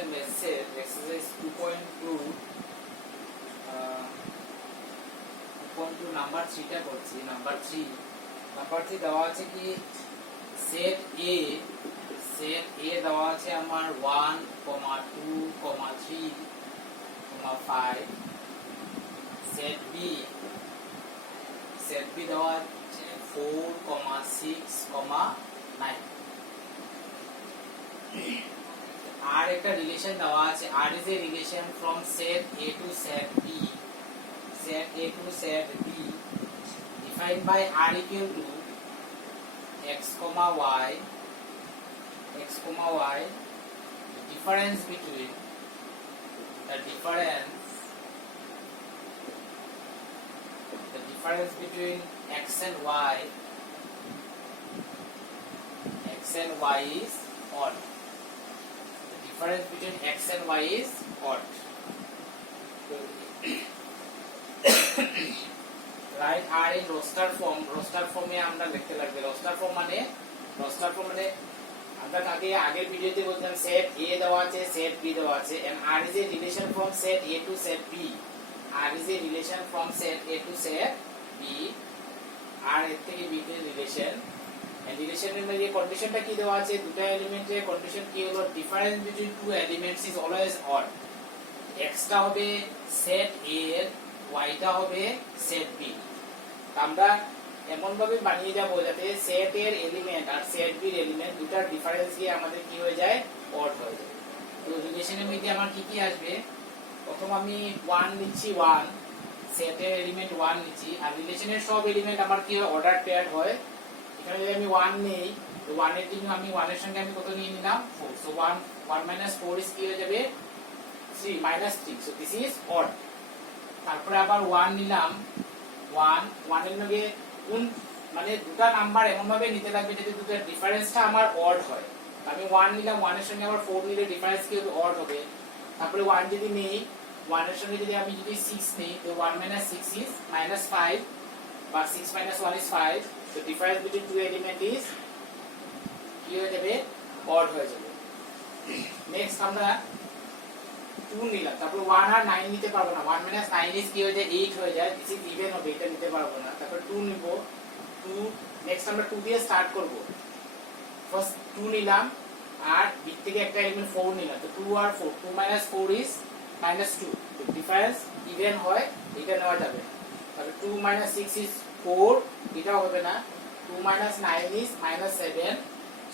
একটা message exercise 2.2 number 3টা করছি। নাম্বার 3 দেওয়া আছে কি সেট এ দেওয়া আছে আমার 1, 2, 3, 5। সেট বি দেওয়া আছে 4, 6, 9। আর একটা রিলেশন দেওয়া আছে, R is a relation from set A to set B, defined by r equal to x, y, the difference between x and y is odd. The difference between x and y is odd. Write r in roster form. roster form এ আমরা লিখতে লাগবে। roster form মানে আমরা আগের ভিডিওতে বলতাম set a দেওয়া আছে, সেট b দেওয়া আছে, and r is a relation from set a to set b. r is a relation from set a to set b. r এর থেকে b তে রিলেশন, and রিলেশনের মধ্যে কন্ডিশনটা কি দেওয়া আছে, দুটো এলিমেন্টের কন্ডিশন কি হলো, difference between two elements is always odd. x টা হবে সেট a এর, y টা হবে সেট b। আমরা এমন ভাবে বানিয়ে যাব যাতে সেট এর এলিমেন্ট আর সেট বি এর এলিমেন্ট দুটার ডিফারেন্স গিয়ে আমাদের কি হয়ে যায়, অড হয়ে যায়। তো রিলেশনের মধ্যে আমার কি কি আসবে, প্রথম আমি 1 নিচ্ছি, 1 সেট এর এলিমেন্ট 1 নিচ্ছি, আর রিলেশনের সব এলিমেন্ট আমার কি হয়, অর্ডার পেয়ার হয়। এখানে যদি আমি 1 নেই, তো 1 এর জন্য আমি 1 এর সঙ্গে আমি কত নিয়ে নিলাম, 4। সো 1 4 ইজ কি হয়ে যাবে, 3 -3। So this is odd. তারপরে আবার 1 নিলাম, 1 এর লগে কোন মানে দুটো নাম্বার এমন ভাবে নিতে লাগবে যাতে দুটোর ডিফারেন্সটা আমার অড হয়। আমি 1 নিলাম, 1 এর সঙ্গে আবার 4 নিলে ডিফারেন্স কি হবে, অড হবে। তারপরে 1 যদি নেই, 1 এর সঙ্গে যদি আমি 6 নেই, তো 1 - 6 is -5, বা 6 - 1 is 5। তো difference between two element is কি হয়ে যাবে, অড হয়ে যাবে। নেক্সট আমরা 2 নিলাম, তারপর 1 আর 9 নিতে পারবো না, 1 - 9 ইজ কি হয়ে যায়, 8 হয়ে যায়। দিস ইজ ইভেন হবে, এটা নিতে পারবো না। তারপর 2 নিব, 2 নেক্সট আমরা 2 দিয়ে স্টার্ট করব। ফার্স্ট 2 নিলাম, আর বি থেকে একটা এলিমেন্ট 4 নিলাম, তো 2 আর 4, 2 - 4 ইজ -2। তো ডিফারেন্স ইভেন হয়, এটা নেওয়া যাবে। তারপর 2 - 6 ইজ 4, এটাও হবে না। 2 - 9 ইজ -7।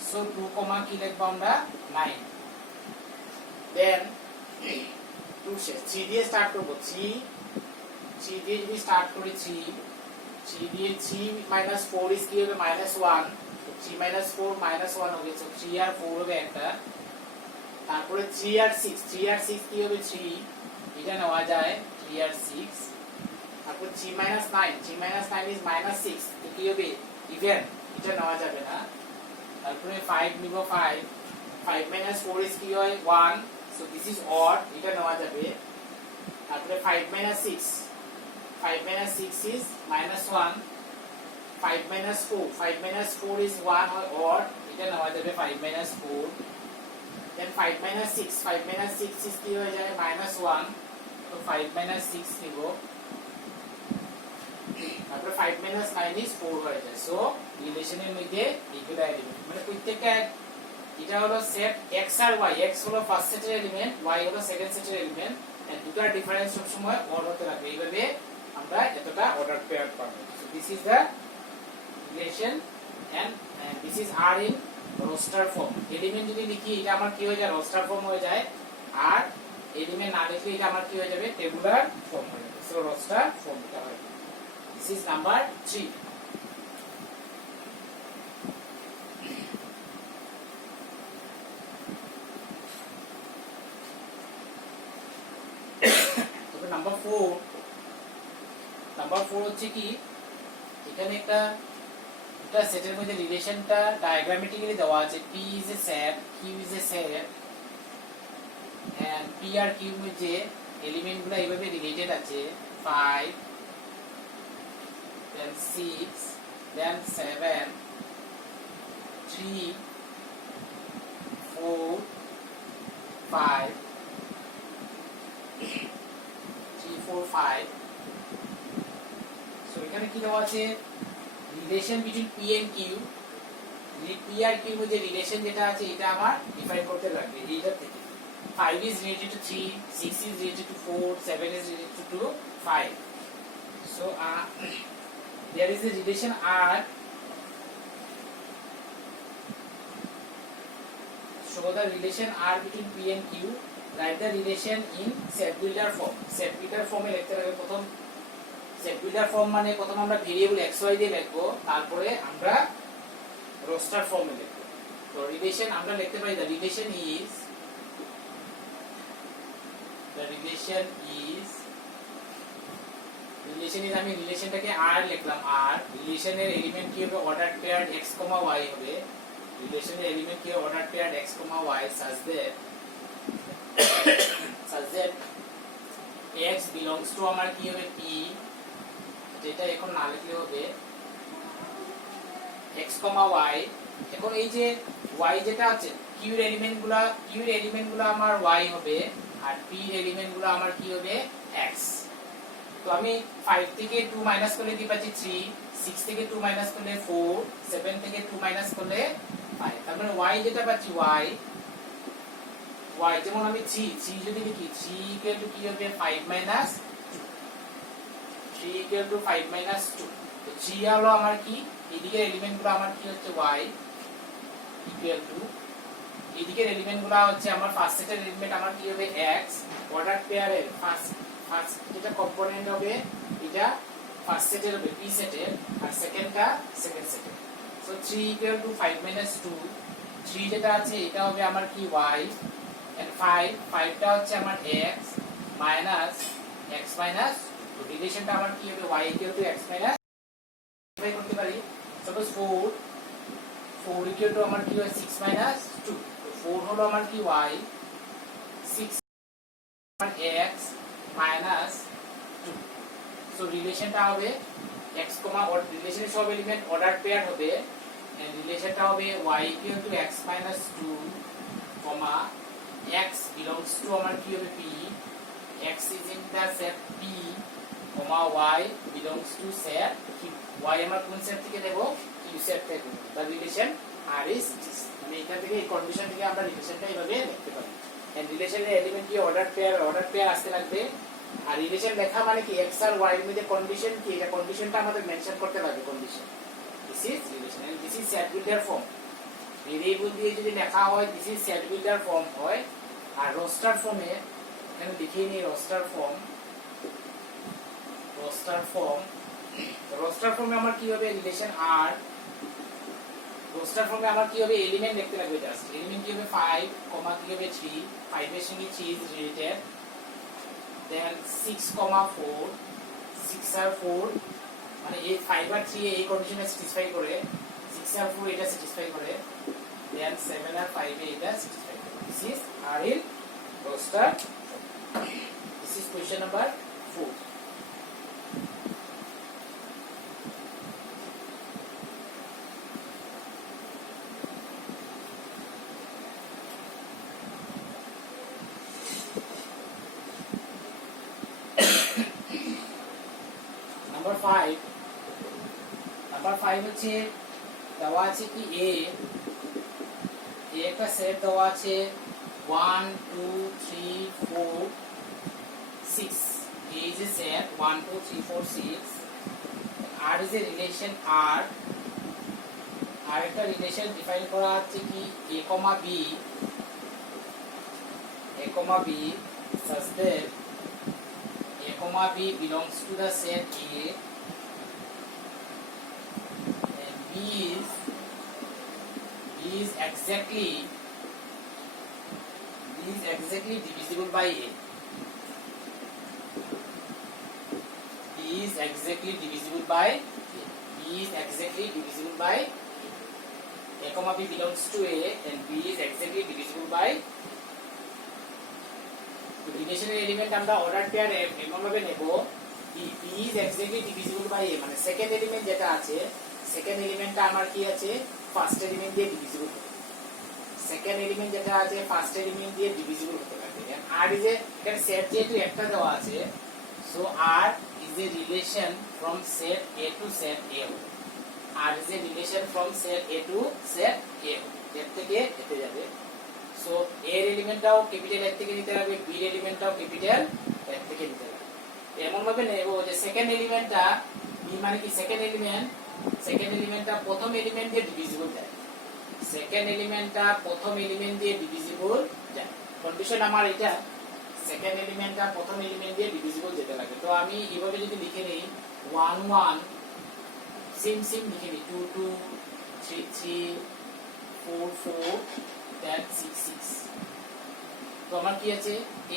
সো 2, কি লিখবো আমরা, 9। দেন 2 শেষ, 3 দিয়ে স্টার্ট করব। 3 দিয়ে যদি স্টার্ট করি, 3 দিয়ে 3 - 4 ইজ কি হবে, -1। তো 3 - 4 -1 হবে। সো 3 আর 4 হবে একটা। তারপরে 3 আর 6 কি হবে, 3, এটা নেওয়া যায়, 3 আর 6। তারপর 3 - 9 ইজ -6, তো কি হবে, ইভেন, এটা নেওয়া যাবে না। তারপরে 5 নিব, 5 - 4 ইজ কি হয়, 1। so this is odd, এটা নেওয়া যাবে। তারপরে 5 - 6 is -1। 5 - 4 is 1 হয়, odd, এটা নেওয়া যাবে, 5 - 4। then 5 - 6 is কি হয়ে যায়, -1। তো 5 - 6 নিব। তারপরে 5 - 9 is 4 হয়ে যায়। সো রিলেশনের মধ্যে এইগুলা এলিমেন্ট, মানে প্রত্যেকটা, এটা হলো সেট x আর y, x হলো ফার্স্ট সেটের এলিমেন্ট, y হলো সেকেন্ড সেটের এলিমেন্ট, এন্ড দুটার ডিফারেন্স সব সময় অড হতে লাগবে। এইভাবে আমরা এতটা অর্ডার পেয়ার পাবো। So this is the relation, and this is r in roster form. Element যদি লিখি, এটা আমার কি হয়ে যায়, রোস্টার ফর্ম হয়ে যায়। আর এলিমেন্ট না লিখলে এটা আমার কি হয়ে যাবে, টেবুলার ফর্ম হয়ে যাবে। সো রোস্টার ফর্ম এটা হয়। This is number 3। নাম্বার 4 হচ্ছে কি, এখানে একটা সেটের মধ্যে রিলেশনটা ডায়াগ্রামেটিক্যালি দেওয়া আছে। P is a set, Q is a set, and P R Q এর মধ্যে এলিমেন্টগুলো এইভাবে রিলেটেড আছে, 5, then 6, then 7, 3, 4, 5 3 4 5 সো এখানে কি দেওয়া আছে relation between p and q p আর কিউ এর যে রিলেশন যেটা আছে এটা আমার ডিফাইন করতে লাগবে এইটা থেকে 5 is related to 3 6 is related to 4 7 is related to 5 so there is a relation R show the relation R between P and Q write the relation in set builder form set builder form এ লিখতে হবে প্রথম set builder form মানে প্রথম আমরা variable xy দিয়ে লিখব তারপরে আমরা roster form এ লিখব তো রিলেশন আমরা লিখতে পারি the relation is আমি রিলেশনটাকে r লিখলাম r রিলেশনের এলিমেন্ট কি হবে অর্ডার পেয়ার্ড x, y হবে রিলেশনের এলিমেন্ট কি হবে order paired x, y such that x belongs to আমার কি হবে p যেটা এখন না লিখলে হবে x, y এখন এই যে y যেটা আছে q এর এলিমেন্টগুলো আমার y হবে আর p এর এলিমেন্টগুলো আমার কি হবে x তো আমি 5 থেকে 2 মাইনাস করলে কি পাচ্ছি 3 6 থেকে 2 মাইনাস করলে 4 7 থেকে 2 মাইনাস করলে 5 তার মানে y যেটা পাচ্ছি y যেমন আমি 3 যদি লিখি 3 ইকুয়াল টু কি হবে 5 মাইনাস 3 ইকুয়াল টু 5 মাইনাস 2 তো 3 হলো আমার কি এদিকের এলিমেন্টগুলো আমার কি হচ্ছে y ইকুয়াল টু এদিকের এলিমেন্টগুলো হচ্ছে আমার ফার্স্ট সেটের এলিমেন্ট আমার কি হবে x অর্ডার পেয়ারের ফার্স্ট যেটা কম্পোনেন্ট হবে এটা ফার্স্ট সেটের হবে p সেটের আর সেকেন্ডটা সেকেন্ড সেটের সো 3 ইকুয়াল টু 5 মাইনাস 2 3 যেটা আছে এটা হবে আমার কি y এন্ড 5 টা হচ্ছে আমার x মাইনাস x মাইনাস তো রিলেশনটা আমার কি হবে y equal to x minus by করতে পারি সাপোজ 4 ইকুয়াল টু আমার কি হয় 6 মাইনাস 2 তো 4 হলো আমার কি y 6 আমার x মাইনাস 2 সো রিলেশনটা হবে x, রিলেশনের সব এলিমেন্ট অর্ডার পেয়ার হবে এন্ড রিলেশনটা হবে y equal to x minus 2 x belongs to আমার কি হবে p x is in the set p y belongs to set q y আমার কোন সেট থেকে দেব q সেট থেকে the relation r is this মানে এটা থেকে এই কন্ডিশন থেকে আমরা রিলেশনটা এইভাবে লিখতে পারি এন্ড রিলেশনের এলিমেন্ট কি অর্ডার পেয়ার আসতে লাগবে আর রিলেশন লেখা মানে কি x আর y এর মধ্যে কন্ডিশন কি এটা কন্ডিশনটা আমাদের মেনশন করতে লাগবে condition this is relation and this is set builder form variable দিয়ে যদি লেখা হয় this is set builder form হয় আর রোস্টার ফর্মে এখানে লিখে নিই রোস্টার ফর্মে আমার কি হবে রিলেশন r রোস্টার ফর্মে আমার কি হবে এলিমেন্ট লিখতে লাগবে জাস্ট এলিমেন্ট কি হবে 5 কমা কি হবে 3 5 এর সঙ্গে 3 ইজ রিলেটেড দেন 6 কমা 4 6 আর 4 মানে এই 5 আর 3 এই কন্ডিশনে স্যাটিসফাই করে 6 আর 4 এটা স্যাটিসফাই করে দেন 7 আর 5 এ এটা স্যাটিসফাই করে this is r in roster this is question number 4 number 5 হচ্ছে দেওয়া আছে কি a একটা সেট দেওয়া আছে 1 2 3 4 6 a is a set 1 2 3 4 6 r is a relation r আর একটা রিলেশন ডিফাইন করা আছে কি a, b such that a, b belongs to the set a and b is exactly divisible by a. b is exactly divisible by a, comma b belongs to a and b is exactly divisible by রিলেশনের element আমরা order pair এমন ভাবে নেব b is exactly divisible by a মানে second element যেটা আছে second এলিমেন্টটা আমার কি আছে ফার্স্ট এলিমেন্ট দিয়ে ডিভিজিবল হবে সেকেন্ড এলিমেন্ট যেটা আছে ফার্স্ট এলিমেন্ট দিয়ে ডিভিজিবল হতে পারে আর ইজ এ এখানে সেট যেহেতু একটা দেওয়া আছে so R is a relation from set A to set A R is a relation from set A to set A এর থেকে এতে যাবে সো এর এলিমেন্টটাও ক্যাপিটাল এর থেকে নিতে হবে বি এর এলিমেন্টটাও ক্যাপিটাল এর থেকে নিতে হবে এমন ভাবে নেব যে সেকেন্ড এলিমেন্টটা বি মানে কি সেকেন্ড এলিমেন্টটা প্রথম এলিমেন্ট দিয়ে ডিভিজিবল যায় সেকেন্ড এলিমেন্টটা প্রথম এলিমেন্ট দিয়ে ডিভিজিবল যায় কন্ডিশন আমার এটা সেকেন্ড এলিমেন্টটা প্রথম এলিমেন্ট দিয়ে ডিভিজিবল যেতে লাগে তো আমি এইভাবে যদি লিখে নেই 1 1 সিম লিখে নিই 2 2 3 3 4 4 then 6 6 তো আমার কি আছে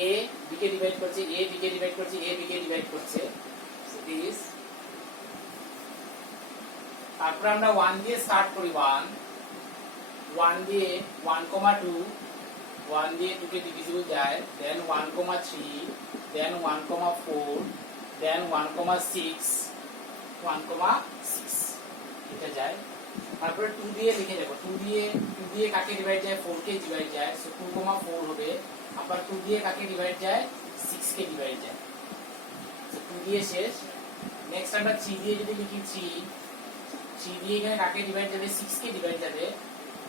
a b কে ডিভাইড করছে a b কে ডিভাইড করছে a b কে ডিভাইড করছে সো দিস তারপর আমরা 1 দিয়ে স্টার্ট করি 1 দিয়ে 1 2 1 দিয়ে 2 কে ডিভিজিবল যায় দেন 1 3 দেন 1 4 দেন 1 6 এটা যায় তারপরে 2 দিয়ে লিখে যাব 2 দিয়ে কাকে ডিভাইড যায় 4 কে ডিভাইড যায় সো 2 4 হবে আবার 2 দিয়ে কাকে ডিভাইড যায় 6 কে ডিভাইড যায় সো 2 দিয়ে শেষ নেক্সট আমরা 3 দিয়ে যদি লিখি 3 দিয়ে এখানে কাকে ডিভাইড যাবে 6 কে ডিভাইড যাবে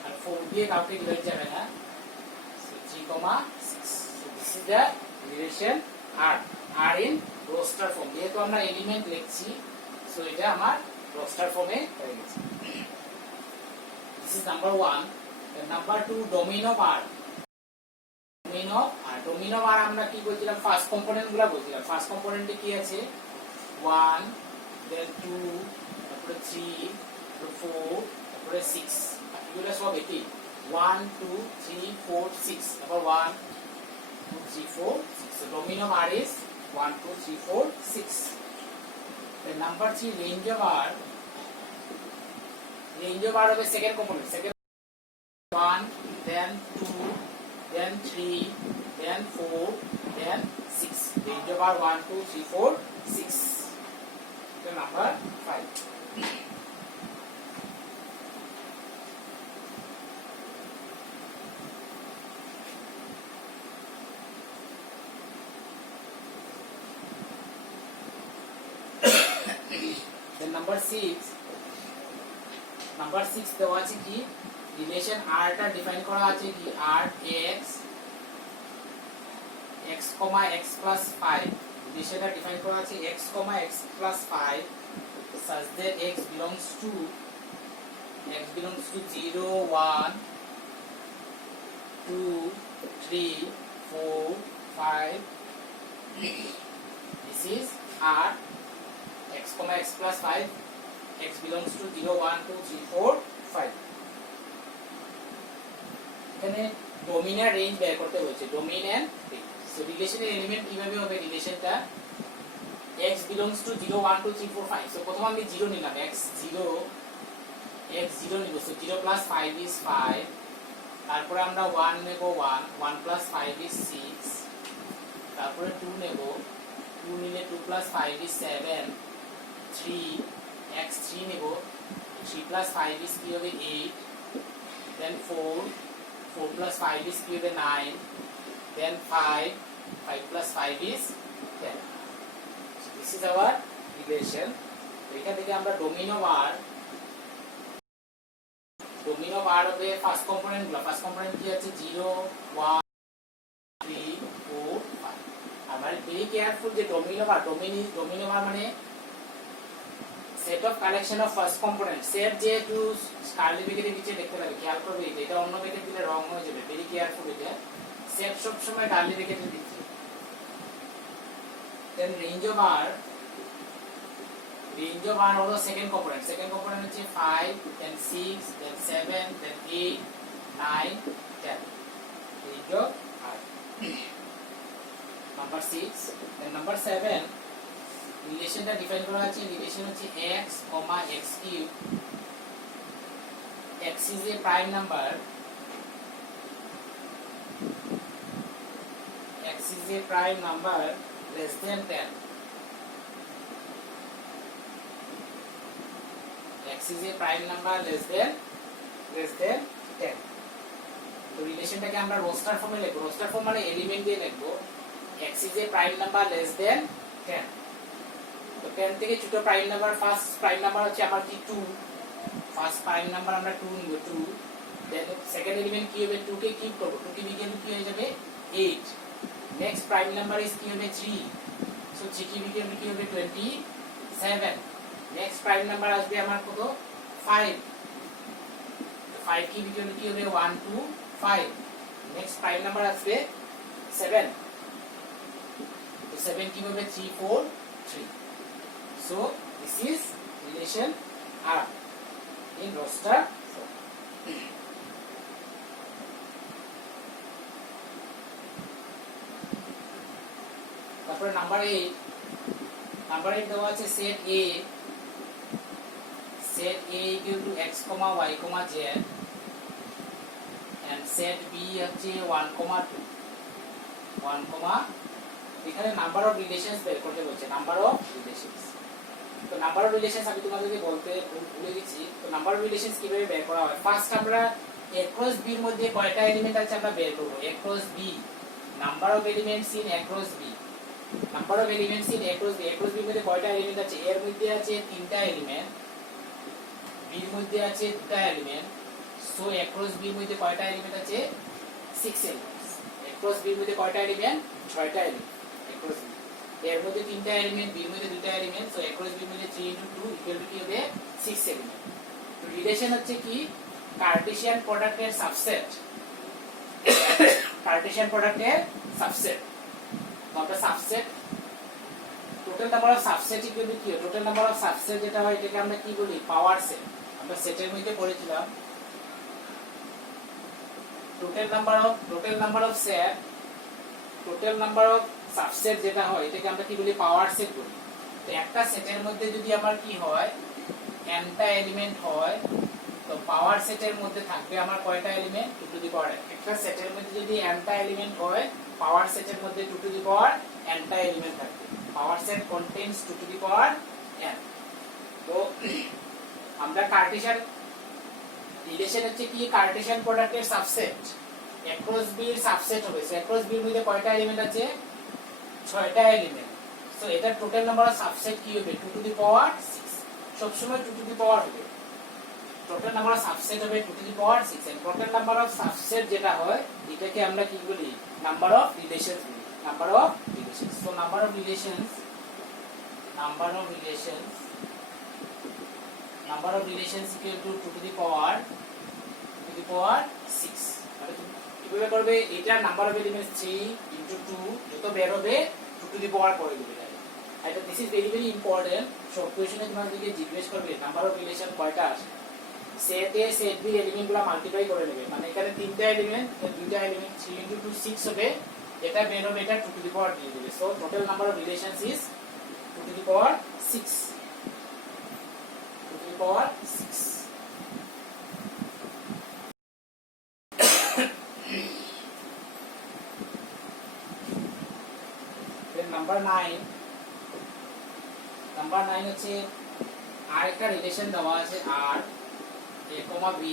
আর 4 দিয়ে কাকে ডিভাইড যাবে না so 3 6 so this is the relation r in roster form যেহেতু আমরা এলিমেন্ট লিখছি সো এটা আমার রোস্টার ফর্মে হয়ে গেছে this is number 1 then number 2 ডোমিনো বার ডোমিনো বার আমরা কি বলছিলাম ফার্স্ট কম্পোনেন্টগুলো বলছিলাম ফার্স্ট কম্পোনেন্টে কি আছে 1 দেন 2 তারপরে 3 তারপরে 4 তারপরে 6 এগুলো সব একই 1 2 3 4 6 তারপর 1 2 3 4 6 so domain of R is 1 2 3 4 6 the number 3 range of R of the second component second 1 then 2 then 3 then 4 then 6 range of R 1 2 3 4 6 the number 5 then number 6 দেওয়া আছে কি রিলেশন r টা ডিফাইন করা আছে কি r x x plus 5 রিলেশনটা define করা আছে x x plus 5 such that x belongs to 0 1 2 3 4 5 this is r x x plus 5 x belongs to 0 1 2 3 4 5 এখানে ডোমিনার রেঞ্জ বের করতে হচ্ছে ডোমিন এন্ড রেঞ্জ সো রিলেশনের এলিমেন্ট কিভাবে হবে রিলেশনটা x belongs to 0 1 2 3 4 5 সো প্রথম আমি 0 নিলাম x 0 নিব সো 0 plus 5 is 5 তারপরে আমরা 1 নেব 1 plus 5 is 6 তারপরে 2 নেব 2 নিলে 2 plus 5 is 7 3 x 3 নেব 3 plus 5 is কি হবে 8 then 4 plus 5 is কি হবে 9 then 5 plus 5 is 10 so this is our relation তো এখান থেকে আমরা ডোমিনো বার হবে ফার্স্ট কম্পোনেন্ট কি আছে 0 1 3 4 5 আমরা ভেরি কেয়ারফুল যে ডোমিনো বার মানে set of collection of first component set যেহেতু কার্লি ব্র্যাকেটের নিচে লিখতে হবে খেয়াল করবে এটা অন্য ব্র্যাকেট দিলে রং হয়ে যাবে ভেরি কেয়ারফুল এটা set সব সময় কার্লি ব্র্যাকেটে দিচ্ছি then range of R হলো সেকেন্ড কম্পোনেন্ট হচ্ছে 5 then 6 then 7 then 8 9 10 range of R number 6 then number 7 রিলেশনটা ডিফাইন করা আছে রিলেশন হচ্ছে x, x cube x is a prime number less than 10 x is a prime number less than 10 তো রিলেশনটাকে আমরা roaster ফর্মে লিখব। Roaster form মানে element দিয়ে লিখব x is a prime number less than 10। তো 10 থেকে ছোট prime number, first prime number হচ্ছে আমার কি 2, ফার্স্ট প্রাইম নাম্বার আমরা 2 নিব 2। দেন সেকেন্ড এলিমেন্ট কি হবে 2 কে কিউব করব, 2 কে বিকেল কি হয়ে যাবে 8। নেক্সট প্রাইম নাম্বার ইজ কি হবে 3, সো 3 কে বিকেল কি হবে 27। নেক্সট প্রাইম নাম্বার আসবে আমার কত 5, 5 কি বিকেল কি হবে 1 2 5। নেক্সট প্রাইম নাম্বার আসবে 7, তো 7 কি হবে 3 4 3। So this is relation R in roster form. তারপরে নাম্বার 8 দেওয়া আছে set A equal to x, y, z and set B হচ্ছে 1, 2 এখানে নাম্বার অফ রিলেশনস বের করতে বলছে, নাম্বার অফ রিলেশনস। তো নাম্বার অফ রিলেশনস আমি তোমাদেরকে বলতে ভুলে গেছি। তো নাম্বার অফ রিলেশনস কিভাবে বের করা হয়, ফার্স্ট আমরা a ক্রস b এর মধ্যে কয়টা এলিমেন্ট আছে আমরা বের করব। a cross b, number of elements in a cross b, number of elements in a cross b। a cross b এর মধ্যে কয়টা এলিমেন্ট আছে, এর মধ্যে আছে 3টা এলিমেন্ট, b এর মধ্যে আছে 2টা element, so a cross b এর মধ্যে কয়টা এলিমেন্ট আছে 6 এলিমেন্টস। a ক্রস b এর মধ্যে কয়টা এলিমেন্ট 6টা এলিমেন্ট। এর মধ্যে 3টা এলিমেন্ট, বি এর মধ্যে 2টা element, so a cross b এর মধ্যে 3 * 2 ইকুয়াল টু কি হবে 6 এলিমেন্ট। তো রিলেশন হচ্ছে কি কার্টেসিয়ান প্রোডাক্টের সাবসেট, কার্টেসিয়ান প্রোডাক্টের সাবসেট। তো আমরা subset total number of subset equal to কি, টোটাল নাম্বার অফ সাবসেট যেটা হয় এটাকে আমরা কি বলি পাওয়ার সেট। আমরা সেটের মধ্যে পড়েছিলাম total number of set, total number of subset যেটা হয় এটাকে আমরা কি বলি পাওয়ার সেট বলি। তো একটা সেটের মধ্যে যদি আমার কি হয় nটা এলিমেন্ট হয়, তো পাওয়ার সেটের মধ্যে থাকবে আমার কয়টা element 2 to the power n। একটা সেটের মধ্যে যদি nটা এলিমেন্ট হয়, পাওয়ার সেটের মধ্যে 2 টু দি পাওয়ার nটা এলিমেন্ট থাকবে। Power set contains 2 to the power n। তো আমরা কার্টেসিয়ান রিলেশন হচ্ছে কি কার্টেসিয়ান প্রোডাক্টের সাবসেট a ক্রস b এর সাবসেট হবে। সো a ক্রস b এর মধ্যে কয়টা এলিমেন্ট আছে 6টা এলিমেন্ট, সো এটা টোটাল নাম্বার অফ সাবসেট কি হবে 2 টু দি পাওয়ার 6। সব সময় 2 টু দি পাওয়ার হবে, টোটাল নাম্বার অফ সাবসেট হবে 2 to the power 6। And total number of subset যেটা হয় এটাকে আমরা কি বলি নাম্বার অফ রিলেশনস বলি, number of relations. So number of relations equal to 2 to the power 6। মানে কিভাবে করবে, এটা নাম্বার অফ এলিমেন্টস 3 * 2 যত বের হবে 2 টু দি পাওয়ার করে দিবে। এটা this is very very important. সব কোশ্চেনে তোমাদেরকে জিজ্ঞেস করবে নাম্বার অফ রিলেশন কয়টা আসে, সেট এ সেট বি এলিমেন্টগুলো মাল্টিপ্লাই করে নেবে। মানে এখানে 3টা এলিমেন্ট, 2টা এলিমেন্ট 3 * 2 6 হবে, এটা বের হবে এটা 2 টু দি পাওয়ার দিয়ে দিবে। So total number of relations is 2 to the power 6, 2 to the power 6। Number 9 হচ্ছে আরেকটা রিলেশন দেওয়া আছে r a, b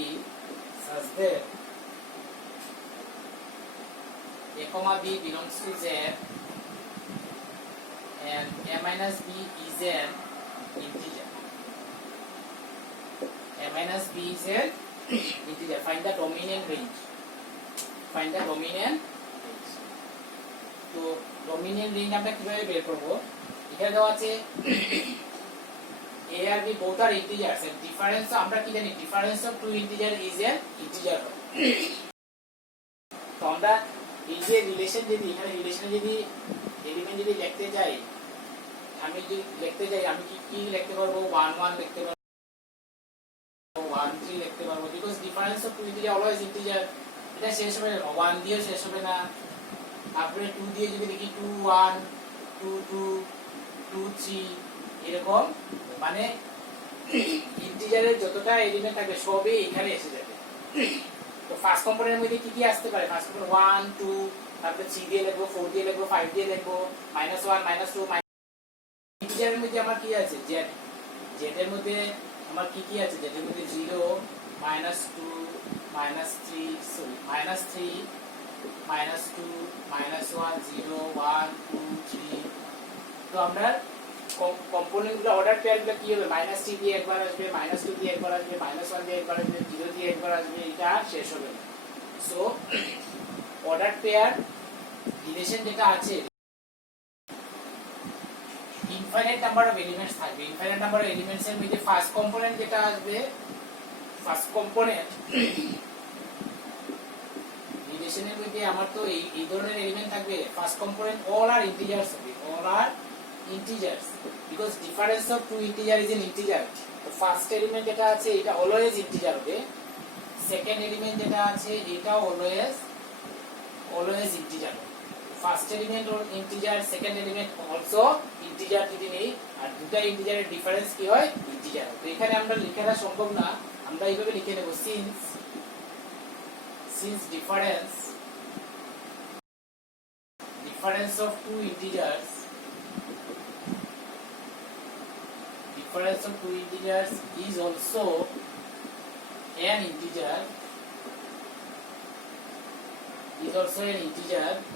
such that a, b belongs to z and a minus b is an integer. A minus b is an integer. Find the dominant range. তো dominant range আমরা কিভাবে বের করব, এখানে দেওয়া আছে a R b both are integers and difference আমরা কি জানি difference of two integer is an integer। তো আমরা এই যে রিলেশন যদি এখানে রিলেশনে যদি এলিমেন্ট যদি লিখতে যাই, আমি কি লিখতে পারবো 1 1 লিখতে পারবো, 1 3 লিখতে পারবো, because difference of two integer always integer। এটা শেষ হবে না 1 দিয়ে শেষ হবে না, তারপরে 2 দিয়ে যদি লিখি 2 1 2 2 2 3 এরকম, মানে ইন্টিজারের যতটা এলিমেন্ট থাকবে সবই এখানে এসে যাবে। তো ফার্স্ট কম্পোনেন্টের মধ্যে কি কি আসতে পারে, ফার্স্ট কম্পোনেন্ট 1 2, তারপরে 3 দিয়ে লিখবো, 4 দিয়ে লিখবো, 5 দিয়ে লিখবো, -1 -2। ইন্টিজারের মধ্যে আমার কি আছে z এর মধ্যে আমার কি আছে, z এর মধ্যে 0 -2 -3 -2 -1 0 1 2 3 তো আমরা কম্পোনেন্ট গুলো অর্ডার পেয়ার গুলো কি হবে -3 দিয়ে একবার আসবে -2 দিয়ে একবার আসবে -1 দিয়ে একবার আসবে 0 দিয়ে একবার আসবে এটা শেষ হবে সো অর্ডার পেয়ার রিলেশন যেটা আছে ইনফাইনাইট নাম্বার অফ এলিমেন্টস থাকবে ইনফাইনাইট নাম্বার অফ এলিমেন্টস এর মধ্যে ফার্স্ট কম্পোনেন্ট যেটা আসবে ফার্স্ট কম্পোনেন্ট রিলেশনের মধ্যে আমার তো এই ধরনের এলিমেন্ট থাকবে first component all are integers হবে all are integers because difference of two integer is an integer তো ফার্স্ট এলিমেন্ট যেটা আছে এটা অলওয়েজ ইন্টিজার হবে সেকেন্ড এলিমেন্ট যেটা আছে এটাও always integer first element integer second element also integer যদি নেই আর দুটো ইন্টিজারের ডিফারেন্স কি হয় ইন্টিজার তো এখানে আমরা লেখাটা সম্ভব না আমরা এইভাবে লিখে নেব since difference of two integers is also an integer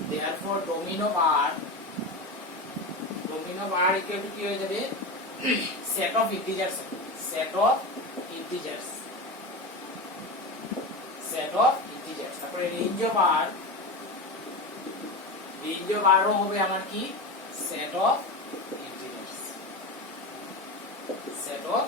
therefore domain of R equal to কি হয়ে যাবে set of integers তারপরে range of R ও হবে আমার কি set of